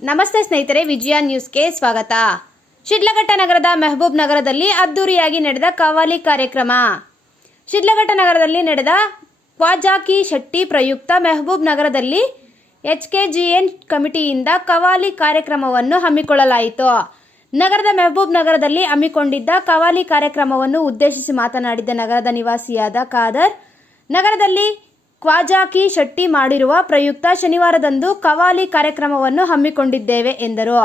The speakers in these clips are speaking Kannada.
ನಮಸ್ತೆ ಸ್ನೇಹಿತರೆ, ವಿಜಯ ನ್ಯೂಸ್ಗೆ ಸ್ವಾಗತ. ಶಿಡ್ಲಘಟ್ಟ ನಗರದ ಮೆಹಬೂಬ್ ನಗರದಲ್ಲಿ ಅದ್ದೂರಿಯಾಗಿ ನಡೆದ ಕವಾಲಿ ಕಾರ್ಯಕ್ರಮ. ಶಿಡ್ಲಘಟ್ಟ ನಗರದಲ್ಲಿ ನಡೆದ ಕ್ವಾಜಾಕಿ ಶೆಟ್ಟಿ ಪ್ರಯುಕ್ತ ಮೆಹಬೂಬ್ ನಗರದಲ್ಲಿ ಎಚ್ ಕೆ ಜಿ ಎನ್ ಕಮಿಟಿಯಿಂದ ಕವಾಲಿ ಕಾರ್ಯಕ್ರಮವನ್ನು ಹಮ್ಮಿಕೊಳ್ಳಲಾಯಿತು. ನಗರದ ಮೆಹಬೂಬ್ ನಗರದಲ್ಲಿ ಹಮ್ಮಿಕೊಂಡಿದ್ದ ಕವಾಲಿ ಕಾರ್ಯಕ್ರಮವನ್ನು ಉದ್ದೇಶಿಸಿ ಮಾತನಾಡಿದ ನಗರದ ನಿವಾಸಿಯಾದ ಖಾದರ್, ನಗರದಲ್ಲಿ ಕ್ವಾಜಾಕಿ ಶೆಟ್ಟಿ ಮಾಡಿರುವ ಪ್ರಯುಕ್ತ ಶನಿವಾರದಂದು ಕವಾಲಿ ಕಾರ್ಯಕ್ರಮವನ್ನು ಹಮ್ಮಿಕೊಂಡಿದ್ದೇವೆ ಎಂದರು.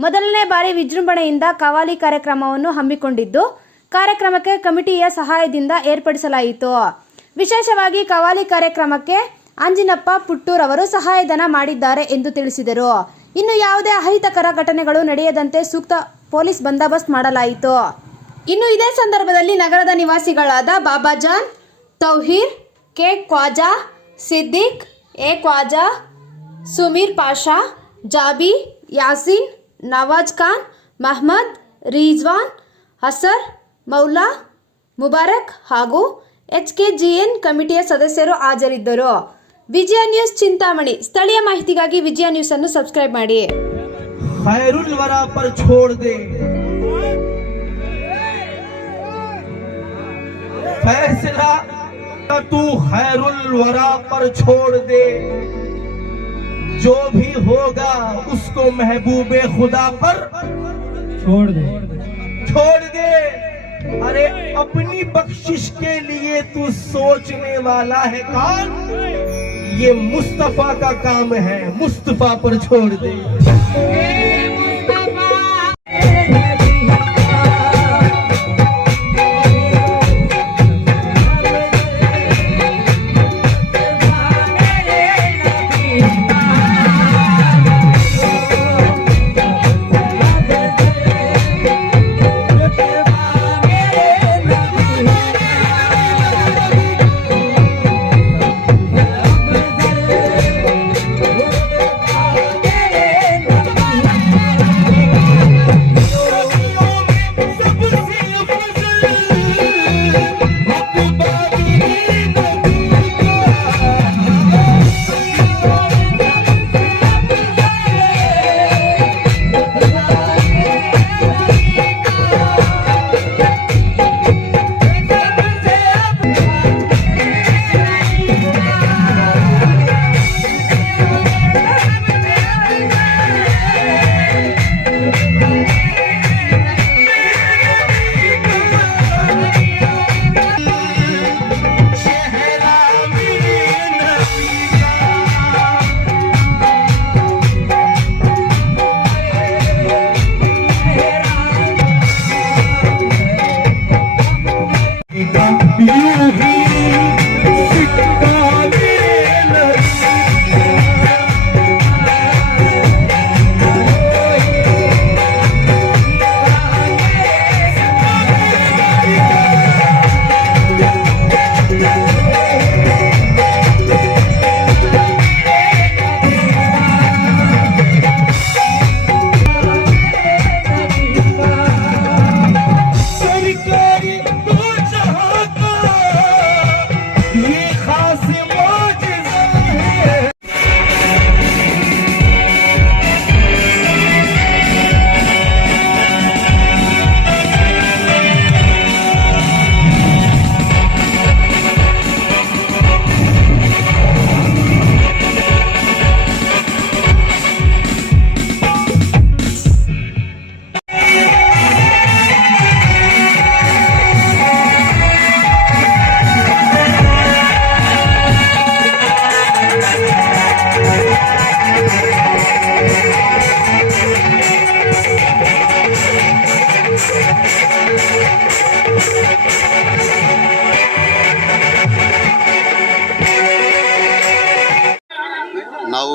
ಮೊದಲನೇ ಬಾರಿ ವಿಜೃಂಭಣೆಯಿಂದ ಕವಾಲಿ ಕಾರ್ಯಕ್ರಮವನ್ನು ಹಮ್ಮಿಕೊಂಡಿದ್ದು, ಕಾರ್ಯಕ್ರಮಕ್ಕೆ ಕಮಿಟಿಯ ಸಹಾಯದಿಂದ ಏರ್ಪಡಿಸಲಾಯಿತು. ವಿಶೇಷವಾಗಿ ಕವಾಲಿ ಕಾರ್ಯಕ್ರಮಕ್ಕೆ ಅಂಜಿನಪ್ಪ ಪುಟ್ಟೂರ್ ಅವರು ಸಹಾಯಧನ ಮಾಡಿದ್ದಾರೆ ಎಂದು ತಿಳಿಸಿದರು. ಇನ್ನು ಯಾವುದೇ ಅಹಿತಕರ ಘಟನೆಗಳು ನಡೆಯದಂತೆ ಸೂಕ್ತ ಪೊಲೀಸ್ ಬಂದೋಬಸ್ತ್ ಮಾಡಲಾಯಿತು. ಇನ್ನು ಇದೇ ಸಂದರ್ಭದಲ್ಲಿ ನಗರದ ನಿವಾಸಿಗಳಾದ ಬಾಬಾಜಾನ್, ತೌಹೀರ್ ಕೆ ಕ್ವಾಜಾ ಸಿದ್ದಿಕ್ ಎ ಕ್ವಾಜಾ ಸುಮೀರ್ ಪಾಷಾ ಜಾಬಿ ಯಾಸೀನ್ ನವಾಜ್ ಖಾನ್ ಮಹಮ್ಮದ್ ರಿಜ್ವಾನ್ ಹಸರ್ ಮೌಲಾ ಮುಬಾರಕ್ ಹಾಗೂ ಎಚ್ ಕೆ ಜಿ ಎನ್ ಕಮಿಟಿಯ ಸದಸ್ಯರು ಹಾಜರಿದ್ದರು ವಿಜಯ ನ್ಯೂಸ್ ಚಿಂತಾಮಣಿ ಸ್ಥಳೀಯ ಮಾಹಿತಿಗಾಗಿ ವಿಜಯ ನ್ಯೂಸ್ ಅನ್ನು ಸಬ್ಸ್ಕ್ರೈಬ್ ಮಾಡಿ खैरुल वरा पर छोड़ दे फैसला تو خیر الورا پر چھوڑ دے۔ جو بھی ہوگا اس کو محبوب خدا پر چھوڑ دے۔ چھوڑ دے۔ ارے اپنی بخشش کے لیے تو سوچنے والا ہے کان یہ مصطفیٰ کا کام ہے مصطفیٰ پر چھوڑ دے۔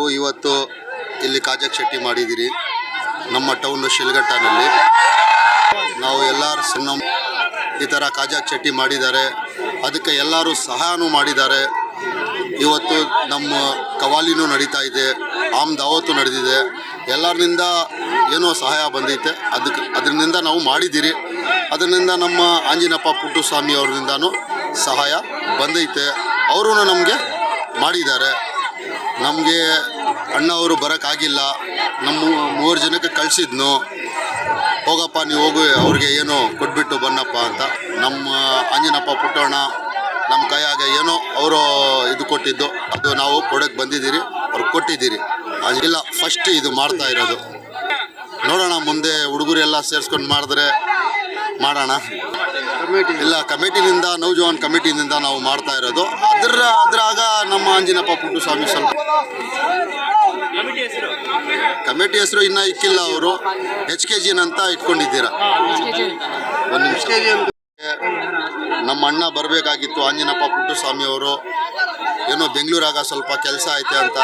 ಇವತ್ತು ಇಲ್ಲಿ ಕಾಜಕ್ ಶೆಟ್ಟಿ ಮಾಡಿದ್ದೀರಿ. ನಮ್ಮ ಟೌನ್ ಶಿಲ್ಘಟ್ಟನಲ್ಲಿ. ನಾವು ಎಲ್ಲರೂ ಸಣ್ಣ ಈ ಥರ ಕಾಜಾಕ್ ಚಟ್ಟಿ ಮಾಡಿದ್ದಾರೆ. ಅದಕ್ಕೆ ಎಲ್ಲರೂ ಸಹಾಯನೂ ಮಾಡಿದ್ದಾರೆ. ಇವತ್ತು ನಮ್ಮ ಕವಾಲಿನೂ ನಡೀತಾ ಇದೆ. ಆಮ್ ದಾವತ್ತು ನಡೆದಿದೆ. ಎಲ್ಲರಿಂದ ಏನೋ ಸಹಾಯ ಬಂದೈತೆ. ಅದಕ್ಕೆ ಅದರಿಂದ ನಾವು ಮಾಡಿದ್ದೀರಿ. ಅದರಿಂದ ನಮ್ಮ ಆಂಜಿನಪ್ಪ ಪುಟ್ಟಸ್ವಾಮಿ ಅವರಿಂದನೂ ಸಹಾಯ ಬಂದೈತೆ. ಅವರು ನಮಗೆ ಮಾಡಿದ್ದಾರೆ. ನಮಗೆ ಅಣ್ಣ ಅವರು ಬರೋಕ್ಕಾಗಿಲ್ಲ. ನಮ್ಮ ಮೂರು ಜನಕ್ಕೆ ಕಳಿಸಿದ್ನು. ಹೋಗಪ್ಪ, ನೀವು ಹೋಗು, ಅವ್ರಿಗೆ ಏನು ಕೊಟ್ಬಿಟ್ಟು ಬನ್ನಪ್ಪ ಅಂತ. ನಮ್ಮ ಅಂಜನಪ್ಪ ಪುಟ್ಟೋಣ ನಮ್ಮ ಕೈಯಾಗ ಏನೋ ಅವರು ಇದು ಕೊಟ್ಟಿದ್ದು. ಅದು ನಾವು ಕೊಡೋಕ್ಕೆ ಬಂದಿದ್ದೀರಿ ಅವ್ರಿಗೆ ಕೊಟ್ಟಿದ್ದೀರಿ. ಇಲ್ಲ ಫಸ್ಟ್ ಇದು ಮಾಡ್ತಾ ಇರೋದು. ನೋಡೋಣ, ಮುಂದೆ ಹುಡುಗರೆಲ್ಲ ಸೇರಿಸ್ಕೊಂಡು ಮಾಡಿದ್ರೆ ಮಾಡೋಣ. ಇಲ್ಲ ಕಮಿಟಿನಿಂದ ನೌಜವಾನ್ ಕಮಿಟಿನಿಂದ ನಾವು ಮಾಡ್ತಾ ಇರೋದು. ಅದರ, ಅದ್ರಾಗ ನಮ್ಮ ಆಂಜಿನಪ್ಪ ಪುಟ್ಟು ಸ್ವಾಮಿ ಸ್ವಲ್ಪ ಕಮಿಟಿ ಹೆಸರು ಇನ್ನ ಇಕ್ಕಿಲ್ಲ ಅವರು. ಎಚ್ ಕೆ ಜಿನ್ ಅಂತ ಇಟ್ಕೊಂಡಿದ್ದೀರಾ? ಒಂದು ನಮ್ಮ ಅಣ್ಣ ಬರಬೇಕಾಗಿತ್ತು, ಆಂಜನಪ್ಪ ಪುಟ್ಟಸ್ವಾಮಿ ಅವರು. ಏನೋ ಬೆಂಗಳೂರಾಗ ಸ್ವಲ್ಪ ಕೆಲಸ ಐತೆ ಅಂತ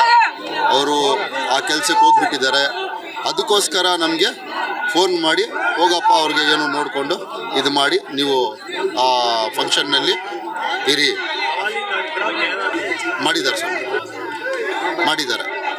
ಅವರು ಆ ಕೆಲಸಕ್ಕೆ ಹೋಗ್ಬಿಟ್ಟಿದ್ದಾರೆ. ಅದಕ್ಕೋಸ್ಕರ ನಮಗೆ ಫೋನ್ ಮಾಡಿ, ಹೋಗಪ್ಪ ಅವ್ರಿಗೆ ಏನೋ ನೋಡಿಕೊಂಡು ಇದು ಮಾಡಿ, ನೀವು ಆ ಫಂಕ್ಷನ್ನಲ್ಲಿ ಇರಿ. ಮಾಡಿದ್ದಾರೆ ಸರ್ ಮಾಡಿದ್ದಾರೆ.